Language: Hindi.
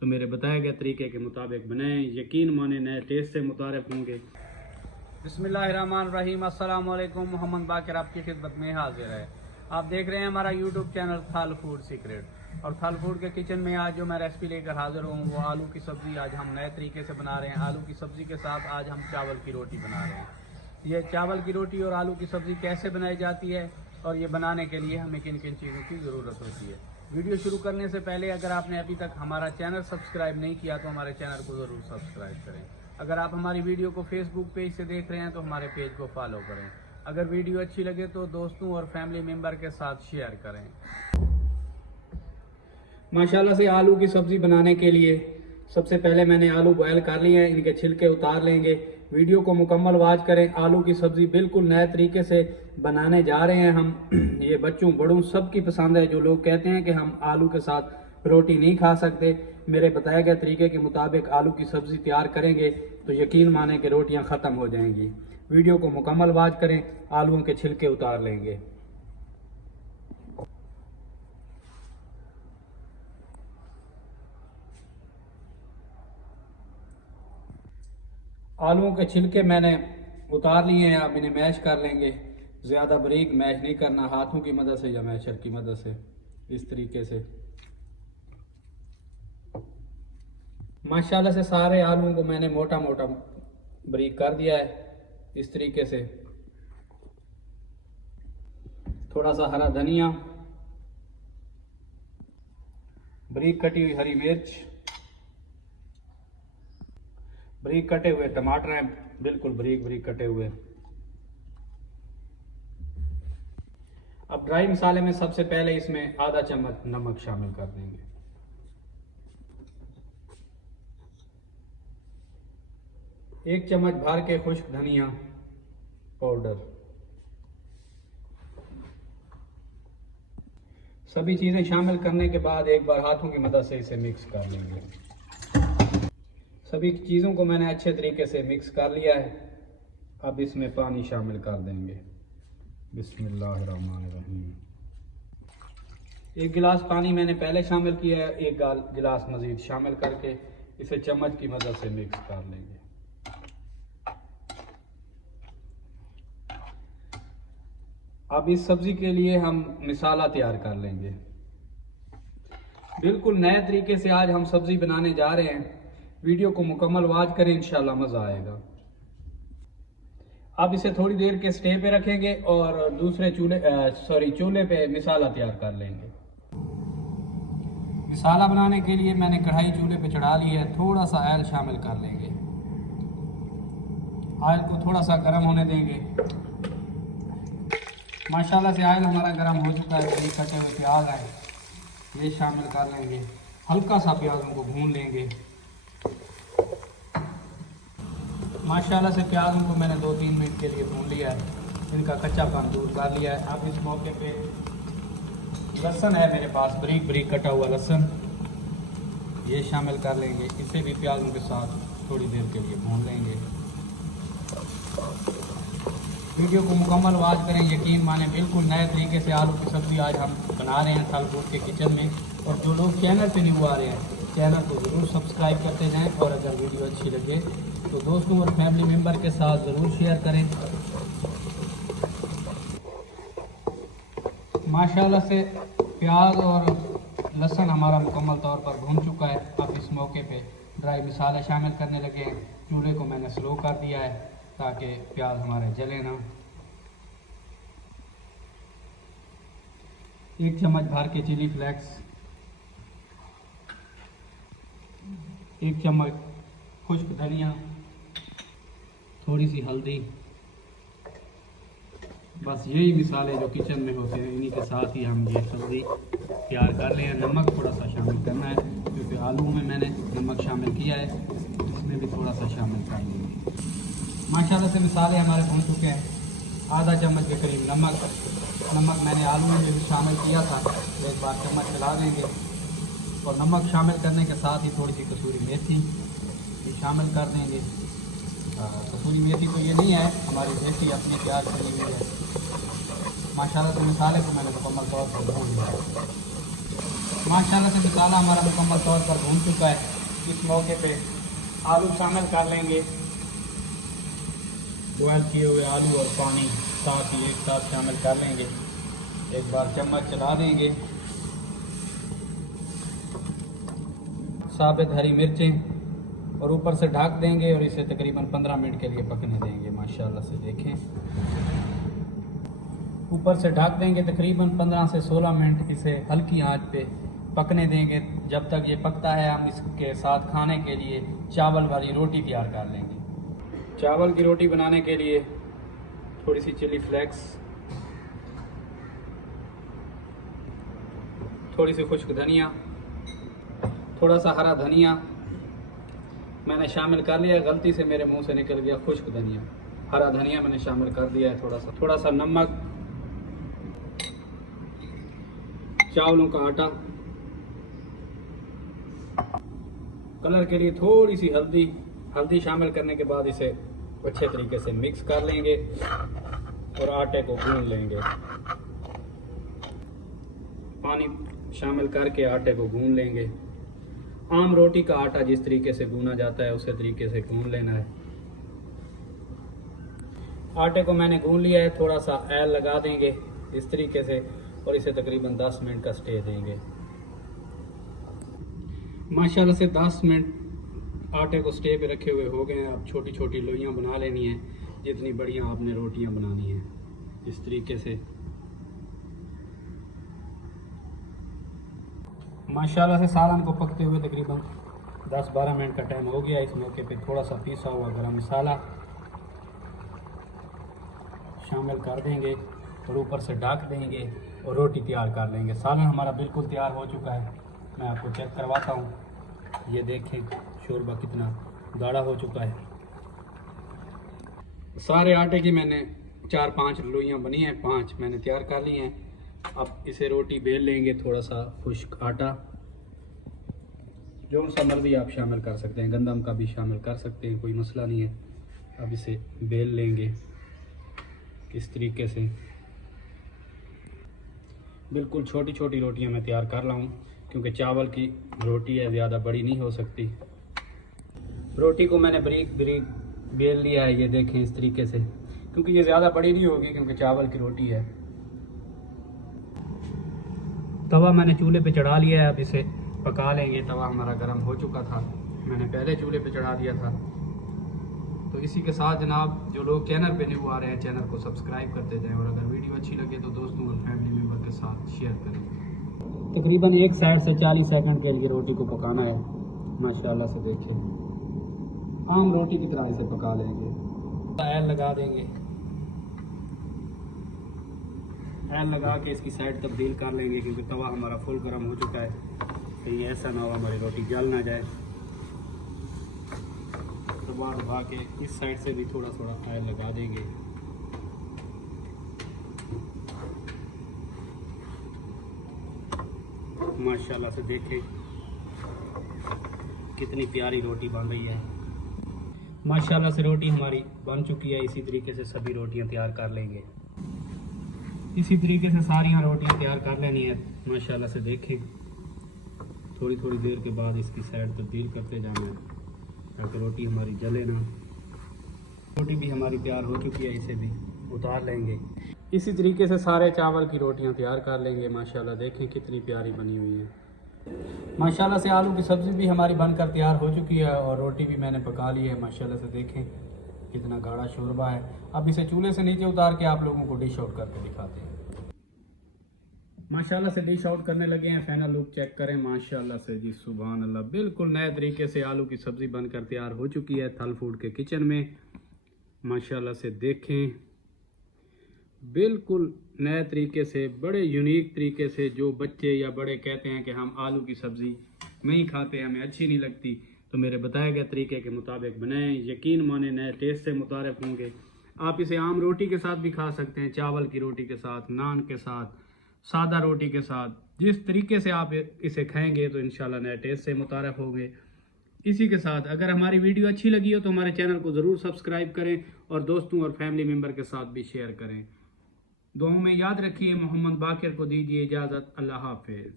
तो मेरे बताए गए तरीके के मुताबिक बनाएं, यकीन माने नए टेस्ट से मुतारिफ होंगे। बिस्मिल्लाहिर्रहमानिर्रहीम, अस्सलाम वालेकुम। मोहम्मद बाकिर आपकी खिदमत में हाजिर है। आप देख रहे हैं हमारा यूट्यूब चैनल थल फूड सीक्रेट। और थल फूड के किचन में आज जो मैं रेसिपी लेकर हाजिर हूँ वो आलू की सब्ज़ी आज हम नए तरीके से बना रहे हैं। आलू की सब्ज़ी के साथ आज हम चावल की रोटी बना रहे हैं। ये चावल की रोटी और आलू की सब्ज़ी कैसे बनाई जाती है और ये बनाने के लिए हमें किन किन चीज़ों की ज़रूरत होती है। वीडियो शुरू करने से पहले अगर आपने अभी तक हमारा चैनल सब्सक्राइब नहीं किया तो हमारे चैनल को ज़रूर सब्सक्राइब करें। अगर आप हमारी वीडियो को फेसबुक पेज से देख रहे हैं तो हमारे पेज को फॉलो करें। अगर वीडियो अच्छी लगे तो दोस्तों और फैमिली मेम्बर के साथ शेयर करें। माशाल्लाह से आलू की सब्ज़ी बनाने के लिए सबसे पहले मैंने आलू बॉयल कर लिए हैं, इनके छिलके उतार लेंगे। वीडियो को मुकम्मल वॉच करें। आलू की सब्ज़ी बिल्कुल नए तरीके से बनाने जा रहे हैं हम। ये बच्चों बड़ों सबकी पसंद है। जो लोग कहते हैं कि हम आलू के साथ रोटी नहीं खा सकते, मेरे बताए गए तरीके के मुताबिक आलू की सब्ज़ी तैयार करेंगे तो यकीन माने कि रोटियां ख़त्म हो जाएंगी। वीडियो को मुकम्मल वॉच करें। आलूओं के छिलके उतार लेंगे। आलूओं के छिलके मैंने उतार लिए हैं। आप इन्हें मैश कर लेंगे। ज़्यादा बारीक मैश नहीं करना, हाथों की मदद से या मैशर की मदद से इस तरीके से। माशाल्लाह से सारे आलूओं को मैंने मोटा मोटा बारीक कर दिया है इस तरीके से। थोड़ा सा हरा धनिया, बारीक कटी हुई हरी मिर्च, बारीक कटे हुए टमाटर हैं, बिल्कुल बारीक बारीक कटे हुए। अब ड्राई मसाले में सबसे पहले इसमें आधा चम्मच नमक शामिल कर देंगे। एक चम्मच भर के खुश्क धनिया पाउडर। सभी चीजें शामिल करने के बाद एक बार हाथों की मदद से इसे मिक्स कर लेंगे। सभी चीज़ों को मैंने अच्छे तरीके से मिक्स कर लिया है। अब इसमें पानी शामिल कर देंगे। बिस्मिल्लाहिर्रहमानिर्रहीम। एक गिलास पानी मैंने पहले शामिल किया है, एक गिलास मज़ीद शामिल करके इसे चम्मच की मदद से मिक्स कर लेंगे। अब इस सब्ज़ी के लिए हम मसाला तैयार कर लेंगे। बिल्कुल नए तरीके से आज हम सब्ज़ी बनाने जा रहे हैं। वीडियो को मुकम्मल वॉच करें, इंशाल्लाह मज़ा आएगा। अब इसे थोड़ी देर के स्टे पे रखेंगे और दूसरे चूल्हे पे मसाला तैयार कर लेंगे। मसाला बनाने के लिए मैंने कढ़ाई चूल्हे पे चढ़ा ली है। थोड़ा सा ऑयल शामिल कर लेंगे। ऑयल को थोड़ा सा गर्म होने देंगे। माशाल्लाह से ऑयल हमारा गर्म हो चुका है। बारीक कटे हुए प्याज है, ये शामिल कर लेंगे। हल्का सा प्याजों को भून लेंगे। माशाल्लाह से प्याज़ों को मैंने 2-3 मिनट के लिए भून लिया है, इनका कच्चापन दूर कर लिया है। अब इस मौके पे लहसुन है मेरे पास, बारीक बारीक कटा हुआ लहसुन, ये शामिल कर लेंगे। इसे भी प्याज़ों के साथ थोड़ी देर के लिए भून लेंगे। वीडियो को मुकम्मल वॉच करें, यकीन माने बिल्कुल नए तरीके से आलू की सब्ज़ी आज हम बना रहे हैं थल फूड के किचन में। और जो लोग चैनल पर न्यू आ रहे हैं चैनल को ज़रूर सब्सक्राइब करते जाएं और अगर वीडियो अच्छी लगे तो दोस्तों और फैमिली मेम्बर के साथ ज़रूर शेयर करें। माशाल्लाह से प्याज और लहसुन हमारा मुकम्मल तौर पर भून चुका है। अब इस मौके पे ड्राई मसाला शामिल करने लगे हैं। चूल्हे को मैंने स्लो कर दिया है ताकि प्याज हमारे जले ना। 1 चम्मच भर के चिली फ्लेक्स, 1 चम्मच खुश्क धनिया, थोड़ी सी हल्दी। बस यही मिसाले जो किचन में होते हैं, इन्हीं के साथ ही हम ये सब्ज़ी तैयार कर रहे हैं। नमक थोड़ा सा शामिल करना है क्योंकि आलू में मैंने नमक शामिल किया है, इसमें भी थोड़ा सा शामिल कर लेंगे। माशाल्लाह से मिसाले हमारे भून चुके हैं। आधा चम्मच के करीब नमक मैंने आलू में भी शामिल किया था, एक बार चम्मच मिला देंगे। और नमक शामिल करने के साथ ही थोड़ी सी कसूरी मेथी भी शामिल कर देंगे। कसूरी मेथी तो ये नहीं है, हमारी मेथी अपनी तैयार करी हुई है। माशाल्लाह से मसाले को मैंने मुकम्मल तौर पर भून लिया। माशाल्लाह से मसाला हमारा मुकम्मल तौर पर भून चुका है। इस मौके पे आलू शामिल कर लेंगे। बॉयल किए हुए आलू और पानी साथ ही एक साथ शामिल कर लेंगे। एक बार चम्मच चला देंगे। साबित हरी मिर्चें और ऊपर से ढक देंगे और इसे तकरीबन 15 मिनट के लिए पकने देंगे। माशाल्लाह से देखें, ऊपर से ढक देंगे तकरीबन 15 से 16 मिनट। इसे हल्की आंच पे पकने देंगे। जब तक ये पकता है हम इसके साथ खाने के लिए चावल वाली रोटी तैयार कर लेंगे। चावल की रोटी बनाने के लिए थोड़ी सी चिली फ्लेक्स, थोड़ी सी खुश्क धनिया, थोड़ा सा हरा धनिया मैंने शामिल कर लिया। गलती से मेरे मुंह से निकल गया खुश्क धनिया। हरा धनिया मैंने शामिल कर दिया है। थोड़ा सा नमक, चावलों का आटा, कलर के लिए थोड़ी सी हल्दी शामिल करने के बाद इसे अच्छे तरीके से मिक्स कर लेंगे और आटे को गूंद लेंगे। पानी शामिल करके आटे को गूंद लेंगे। आम रोटी का आटा जिस तरीके से गूंदा जाता है उसी तरीके से गूंद लेना है। आटे को मैंने गूंद लिया है। थोड़ा सा ऑयल लगा देंगे इस तरीके से और इसे तकरीबन 10 मिनट का स्टे देंगे। माशाल्लाह से 10 मिनट आटे को स्टे पे रखे हुए हो गए हैं। अब छोटी छोटी लोइयां बना लेनी है। जितनी बढ़िया आपने रोटियां बनानी है इस तरीके से। माशाल्लाह से सालन को पकते हुए तकरीबन 10-12 मिनट का टाइम हो गया। इस मौके पे थोड़ा सा पिसा हुआ गरम मसाला शामिल कर देंगे और ऊपर से ढक देंगे और रोटी तैयार कर लेंगे। सालन हमारा बिल्कुल तैयार हो चुका है। मैं आपको चेक करवाता हूँ। ये देखें शोरबा कितना गाढ़ा हो चुका है। सारे आटे की मैंने 4-5 लोइयाँ बनी हैं। 5 मैंने तैयार कर ली हैं। अब इसे रोटी बेल लेंगे। थोड़ा सा खुश्क आटा, जो सा मर्जी आप शामिल कर सकते हैं, गंदम का भी शामिल कर सकते हैं, कोई मसला नहीं है। अब इसे बेल लेंगे इस तरीके से। बिल्कुल छोटी छोटी रोटियां मैं तैयार कर रहा हूँ क्योंकि चावल की रोटी है, ज़्यादा बड़ी नहीं हो सकती। रोटी को मैंने बारीक बारीक बेल लिया है। ये देखें इस तरीके से, क्योंकि ये ज़्यादा बड़ी नहीं होगी क्योंकि चावल की रोटी है। तवा मैंने चूल्हे पे चढ़ा लिया है। अब इसे पका लेंगे। तवा हमारा गर्म हो चुका था, मैंने पहले चूल्हे पे चढ़ा दिया था। तो इसी के साथ जनाब, जो लोग चैनल पे न्यू आ रहे हैं चैनल को सब्सक्राइब करते जाएं और अगर वीडियो अच्छी लगे तो दोस्तों और फैमिली मेम्बर के साथ शेयर करें। तकरीबन एक साइड से 40 सेकंड के लिए रोटी को पकाना है। माशाल्लाह से देखिए, आम रोटी की तरह इसे पका लेंगे। ऑयल लगा देंगे। ऑयल लगा के इसकी साइड तब्दील कर लेंगे क्योंकि तवा हमारा फुल गर्म हो चुका है। कहीं ऐसा ना हो हमारी रोटी जल ना जाए। दबा के इस साइड से भी थोड़ा थोड़ा ऑयल लगा देंगे। माशाल्लाह से देखें कितनी प्यारी रोटी बन रही है। माशाल्लाह से रोटी हमारी बन चुकी है। इसी तरीके से सभी रोटियां तैयार कर लेंगे। इसी तरीके से सारी रोटियां तैयार कर लेनी है। माशाल्लाह से देखें, थोड़ी थोड़ी देर के बाद इसकी साइड तब्दील करते जाना है ताकि रोटी हमारी जले ना। रोटी भी हमारी तैयार हो चुकी है, इसे भी उतार लेंगे। इसी तरीके से सारे चावल की रोटियां तैयार कर लेंगे। माशाल्लाह देखें कितनी प्यारी बनी हुई है। माशाल्लाह से आलू की सब्ज़ी भी हमारी बनकर तैयार हो चुकी है और रोटी भी मैंने पका ली है। माशाल्लाह से देखें कितना गाढ़ा शोरबा है। अब इसे चूल्हे से नीचे उतार के आप लोगों को डिश आउट करके दिखाते हैं। माशाल्लाह से डिश आउट करने लगे हैं। फाइनल लुक चेक करें। माशाल्लाह से जी सुभान अल्लाह, बिल्कुल नए तरीके से आलू की सब्ज़ी बनकर तैयार हो चुकी है थल फूड के किचन में। माशाल्लाह से देखें बिल्कुल नए तरीके से, बड़े यूनिक तरीके से। जो बच्चे या बड़े कहते हैं कि हम आलू की सब्ज़ी नहीं खाते, हमें अच्छी नहीं लगती, तो मेरे बताए गए तरीके के मुताबिक बनाएं। यकीन माने नए टेस्ट से मुतारिफ होंगे। आप इसे आम रोटी के साथ भी खा सकते हैं, चावल की रोटी के साथ, नान के साथ, सादा रोटी के साथ। जिस तरीके से आप इसे खाएंगे तो इंशाल्लाह नए टेस्ट से मुतारिफ होंगे। इसी के साथ अगर हमारी वीडियो अच्छी लगी हो तो हमारे चैनल को ज़रूर सब्सक्राइब करें और दोस्तों और फैमिली मेम्बर के साथ भी शेयर करें। दुआओं में याद रखिए। मोहम्मद बाकिर को दीजिए इजाज़त। अल्लाह हाफिज़।